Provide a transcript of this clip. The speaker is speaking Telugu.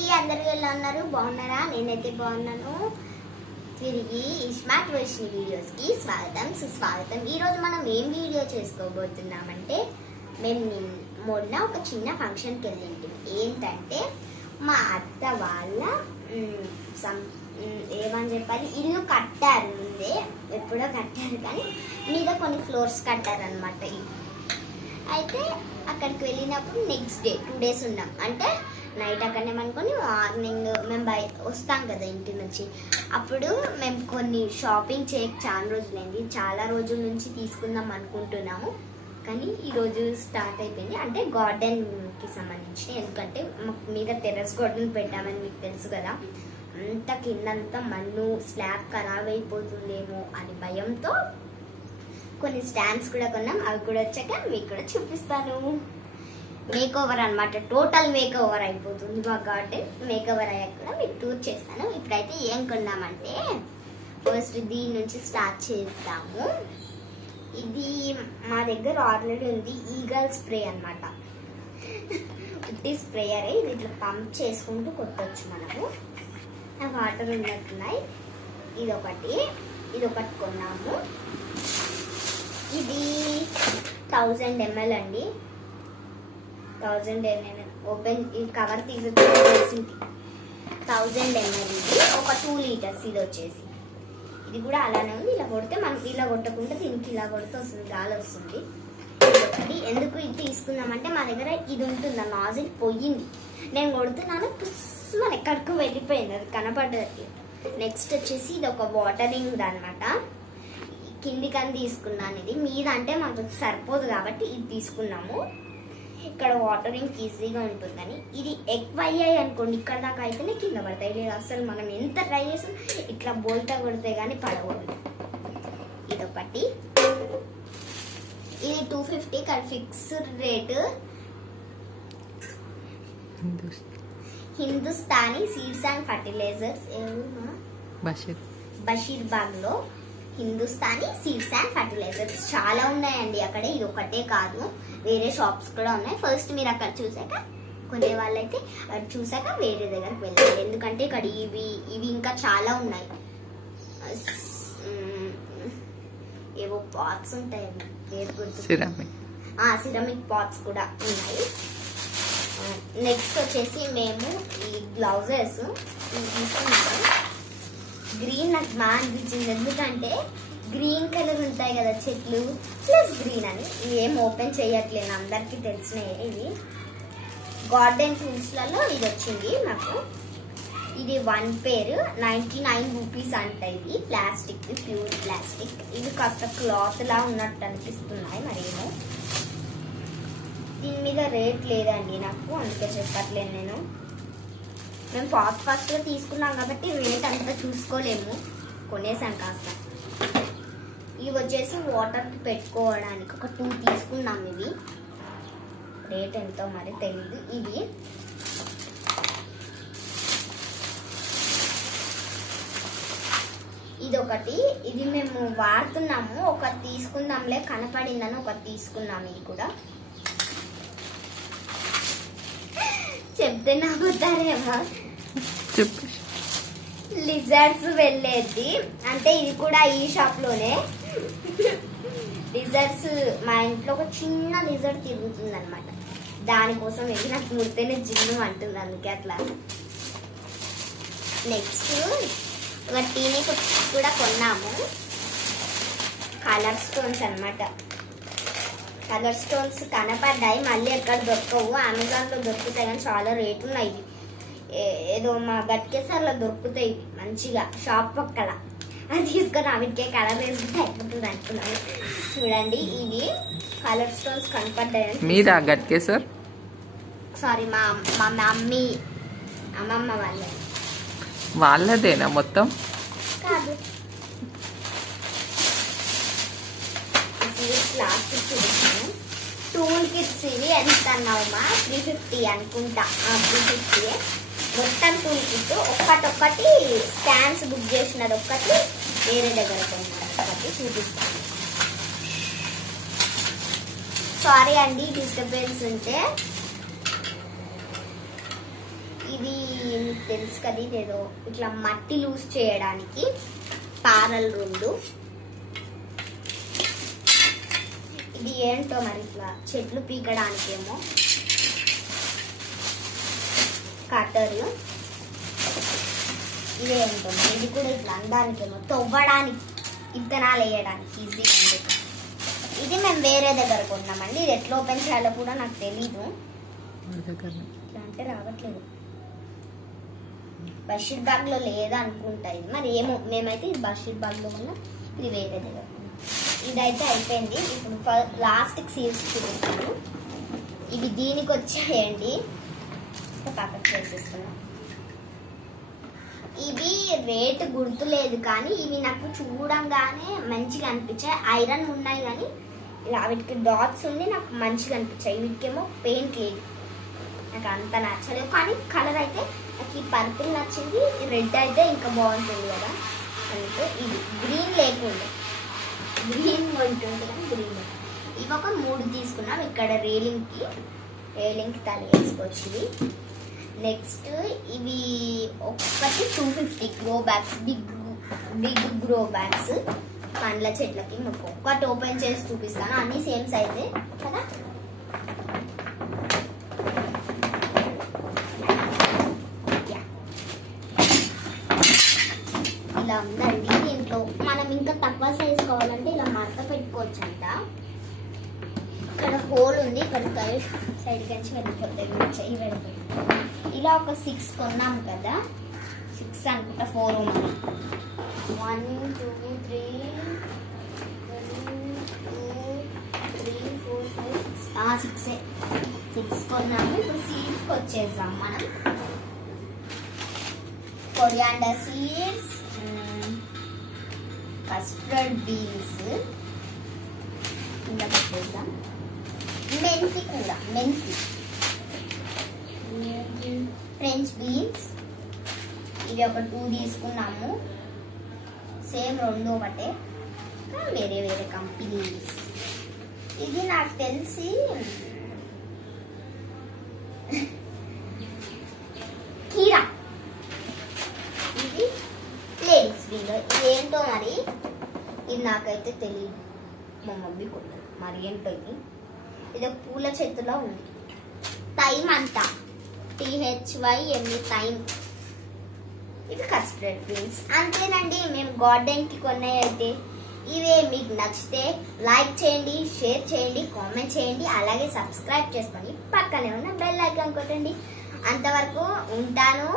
అండి, అందరూ ఎలా ఉన్నారు? బాగున్నారా? నేనైతే బాగున్నాను. తిరిగి స్మార్ట్ వర్షన్ వీడియోస్కి స్వాగతం సుస్వాగతం. ఈరోజు మనం ఏం వీడియో చేసుకోబోతున్నామంటే, మేము మొన్న ఒక చిన్న ఫంక్షన్కి వెళ్ళింటాం. ఏంటంటే మా అత్త వాళ్ళ ఏమని చెప్పాలి, ఇల్లు కట్టారు. ముందే ఎప్పుడో కట్టారు, కానీ మీద కొన్ని ఫ్లోర్స్ కట్టారనమాట. అయితే అక్కడికి వెళ్ళినప్పుడు నెక్స్ట్ డే 2 days ఉన్నాం. అంటే నైట్ అక్కడనే అనుకొని మార్నింగ్ మేము వస్తాం కదా ఇంటి నుంచి. అప్పుడు మేము కొన్ని షాపింగ్ చేయక చాలా రోజుల నుంచి తీసుకుందాం అనుకుంటున్నాము. కానీ ఈరోజు స్టార్ట్ అయిపోయింది. అంటే గార్డెన్కి సంబంధించి, ఎందుకంటే మీద టెర్రస్ గార్డెన్ పెట్టామని మీకు తెలుసు కదా. అంత కిందంతా మన్ను స్లాబ్ ఖరాబ్ అయిపోతుందేమో అని భయంతో కొన్ని స్టాండ్స్ కూడా కొన్నాం. అవి కూడా వచ్చాక మీకు కూడా చూపిస్తాను. మేక్ ఓవర్ అనమాట, టోటల్ మేక్ ఓవర్ అయిపోతుంది మా గార్డెన్. మేక్ ఓవర్ అయ్యాక కూడా మీకు టూర్ చేస్తాను. ఇప్పుడైతే ఏం కొన్నామంటే, ఫస్ట్ దీని నుంచి స్టార్ట్ చేస్తాము. ఇది మా దగ్గర ఆల్రెడీ ఉంది, ఈగల్ స్ప్రే అనమాట. ఇది స్ప్రేయరే, ఇది ఇట్లా పంప్ చేసుకుంటూ కొట్టచ్చు మనము. వాటర్ ఉన్నట్టున్నాయి. ఇది ఒకటి కొన్నాము. ఇది 1000 ml అండి. 1000 ml ఓపెన్, ఈ కవర్ తీసేసింది. 1000 ml ఇది ఒక 2 liters. ఇది వచ్చేసి ఇది కూడా అలానే ఉంది. ఇలా కొడితే మనకి ఇలా కొట్టకుండా దీనికి ఇలా కొడితే వస్తుంది, గాలి వస్తుంది. ఇది ఎందుకు ఇది తీసుకుందామంటే, మా దగ్గర ఇది ఉంటుంది, నాజిల్ పోయింది. నేను కొడుతున్నాను, పుస్మని ఎక్కడికి వెళ్ళిపోయింది, అది కనపడ్డది. నెక్స్ట్ వచ్చేసి ఇది ఒక వాటరింగ్ అనమాట. కిందికని తీసుకున్నాను. ఇది మీద అంటే మాకు సరిపోదు కాబట్టి ఇది తీసుకున్నాము. ఇక్కడ వాటరింగ్ ఈజీగా ఉంటుందని. ఇది ఎక్కువ అయ్యాయి అనుకోండి, ఇక్కడ దాకా అయితేనే కింద పడతాయి. లేదు అసలు మనం ఎంత ట్రై చేస్తాం, ఇట్లా బోల్తా కొడితే కానీ పడకూడదు. ఇదొకటి. ఇది 250 కానీ fixed rate. Hindustani seeds and fertilisers, Basheerbagh లో హిందుస్థానీ సీడ్స్ అండ్ ఫర్టిలైజర్స్ చాలా ఉన్నాయండి అక్కడ. ఇది ఒకటే కాదు, వేరే షాప్స్ కూడా ఉన్నాయి. ఫస్ట్ మీరు అక్కడ చూసాక, కొనే వాళ్ళైతే అది చూసాక వేరే దగ్గరకు వెళ్ళాలి. ఎందుకంటే ఇక్కడ ఇవి ఇంకా చాలా ఉన్నాయి. ఏవో పాట్స్ ఉంటాయండి, పేరు గుర్తు, సిరమిక్ పాట్స్ కూడా ఉన్నాయి. నెక్స్ట్ వచ్చేసి మేము ఈ గ్లౌజెస్ తీసుకున్నాము. గ్రీన్ నాకు బాగా అనిపించింది, ఎందుకంటే గ్రీన్ కలర్ ఉంటాయి కదా చెట్లు, ప్లస్ గ్రీన్ అని. ఏం ఓపెన్ చేయట్లేదు, అందరికీ తెలిసినాయి. ఇది గార్డెన్ టూల్స్లలో ఇది వచ్చింది నాకు. ఇది 1 pair 99 rupees అంట. ఇది ప్లాస్టిక్, ప్యూర్ ప్లాస్టిక్. ఇది కాస్త క్లాత్ లా ఉన్నట్టు అనిపిస్తున్నాయి, మరేమో దీని మీద రేట్ లేదండి నాకు, అందుకే చెప్పట్లేదు నేను. మేము ఫాస్ట్గా తీసుకున్నాం కాబట్టి రేట్ అంతా చూసుకోలేము, కొనేసాం కాస్త. ఇవి వచ్చేసి వాటర్కి పెట్టుకోవడానికి ఒక 2 తీసుకున్నాం. ఇవి రేట్ ఎంతో మరి తెలీదు. ఇదొకటి, ఇది మేము వాడుతున్నాము. ఒకటి తీసుకుందాంలే, కనపడిందని ఒకటి తీసుకున్నాము. ఇది కూడా చెప్తే నవ్వుతారేమో. లిజర్డ్స్ వెళ్ళేది అంటే, ఇది కూడా ఈ షాప్ లోనే. లిజర్డ్స్, మా ఇంట్లో ఒక చిన్న లిజర్డ్ తిరుగుతుంది అనమాట. దానికోసం వెళ్ళి నాకు ముడితేనే జిన్ను అంటుంది, అందుకే అట్లా. నెక్స్ట్ ఒక టీని కూడా కొన్నాము. కలర్ స్టోన్స్ అనమాట. కలర్ స్టోన్స్ కనపడ్డాయి, మళ్ళీ ఎక్కడ దొరకవు. అమెజాన్లో దొరుకుతాయి కానీ చాలా రేటు ఉన్నాయి. ఏదో మా గట్కేసర్లో దొరుకుతాయి మంచిగా, షాప్ పక్కల. అది తీసుకొని అవిటికే కలర్ వేసుకుంటే అయిపోతుంది అనుకున్నాను. చూడండి, ఇవి కలర్ స్టోన్స్ కనపడ్డాయి. మీరా గట్కేసర్? సారీ, మా మమ్మీ అమ్మమ్మ వాళ్ళదేనా మొత్తం? కాదు, ప్లాస్టిక్ చూపిస్తాను. టూల్ కిట్స్ ఇవి ఎంత అన్నావుమా? 350 అనుకుంటా. 350 మొత్తం టూల్ కిట్. ఒక్కటి స్టాండ్స్ బుక్ చేసినది, ఒక్కటి వేరే దగ్గర ఒకటి చూపిస్తాను. సారీ అండి డిస్టర్బెన్స్ ఉంటే. ఇది తెలుసు కదా, ఇదేదో ఇట్లా మట్టి లూజ్ చేయడానికి పారలు 2. ఇది ఏంటో మరి ఇట్లా చెట్లు పీకడానికేమో కట్టరు. ఇదేంటో మరి ఇది కూడా ఇట్లా అనడానికేమో తవ్వడానికి, విత్తనాలు వేయడానికి ఈజీగా ఉంది. ఇది మేము వేరే దగ్గర కొన్నామండి. ఇది ఎట్లా ఓపెన్ చేయాలో కూడా నాకు తెలీదు. ఇట్లా అంటే రావట్లేదు. బషీర్ బాగ్ లో లేదా అనుకుంటా ఇది, మరి ఏమో. మేమైతే ఇది బషీర్ బాగ్ లో ఉన్నా, ఇది వేరే దగ్గర. ఇదైతే అయిపోయింది. ఇప్పుడు లాస్ట్కి సీడ్స్ చూపిస్తాను. ఇవి దీనికి వచ్చాయండి, పక్కకు వేసేస్తున్నాం. ఇవి రేటు గుర్తులేదు కానీ ఇవి నాకు చూడంగానే మంచిగా అనిపించాయి. ఐరన్ ఉన్నాయి కానీ ఇలా వీటికి డాట్స్ ఉండి నాకు మంచిగా అనిపించాయి. వీటికేమో పెయింట్ లేదు, నాకు అంత నచ్చలేదు. కానీ కలర్ అయితే నాకు ఈ పర్పుల్ నచ్చింది, రెడ్ అయితే ఇంకా బాగుంటుంది కదా. అంటే ఇది గ్రీన్ లేకుండా, గ్రీన్ ఉంటుంది కానీ గ్రీన్. ఇవి ఒక 3 తీసుకున్నాం. ఇక్కడ రేలింగ్కి తల వేసుకోవచ్చు. ఇవి నెక్స్ట్ ఇవి ఒకటి 250 grow bags, big grow bags పండ్ల చెట్లకి. మీకు ఒక్కటి ఓపెన్ చేసి చూపిస్తాను, అన్ని సేమ్ సైజే కదా. ఇలా ఉందండి. దీంట్లో మనం ఇంకా తక్కువ సైజ్ కావాలంటే ఇలా మడత పెట్టుకోవచ్చు అంట. ఇక్కడ హోల్ ఉంది, ఇక్కడ సైడ్ నుంచి వెళ్ళిపోతాయి. ఇలా ఒక 6 కొన్నాం కదా, 6 అనుకుంటా, 4 ఉన్నాయి. 1 2 3 4 5 6 కొన్నాము. ఇప్పుడు సీడ్స్కి వచ్చేద్దాం మనం. కొరియాండర్ సీడ్స్, కస్టర్డ్ బీన్స్ కింద పెట్టేద్దాం. మెంతి కూడా, మెంతి, ఫ్రెంచ్ బీన్స్ ఇవి ఒక 2 తీసుకున్నాము. సేమ్ 2 ఒకటే, వేరే వేరే కంపెనీస్. ఇది నాకు తెలిసి కీరా, ఇది లేడీస్ ఫింగర్. ఇది ఏంటో మరి, ఇది నాకైతే తెలియదు. మా మమ్మీ కొన్నది, మరి ఏంటో ఇది. ఇది పూల చెట్టులో ఉంది. టైం అంతా THYME టైం. ఇవి కస్టర్డ్ బీన్స్. అంతేనండి మేము గార్డెన్కి కొన్నాయి అయితే ఇవే. మీకు నచ్చితే లైక్ చేయండి, షేర్ చేయండి, కామెంట్ చేయండి, అలాగే సబ్స్క్రైబ్ చేసుకొని పక్కనే ఉన్న బెల్ ఐకాన్ కొట్టండి. అంతవరకు ఉంటాను.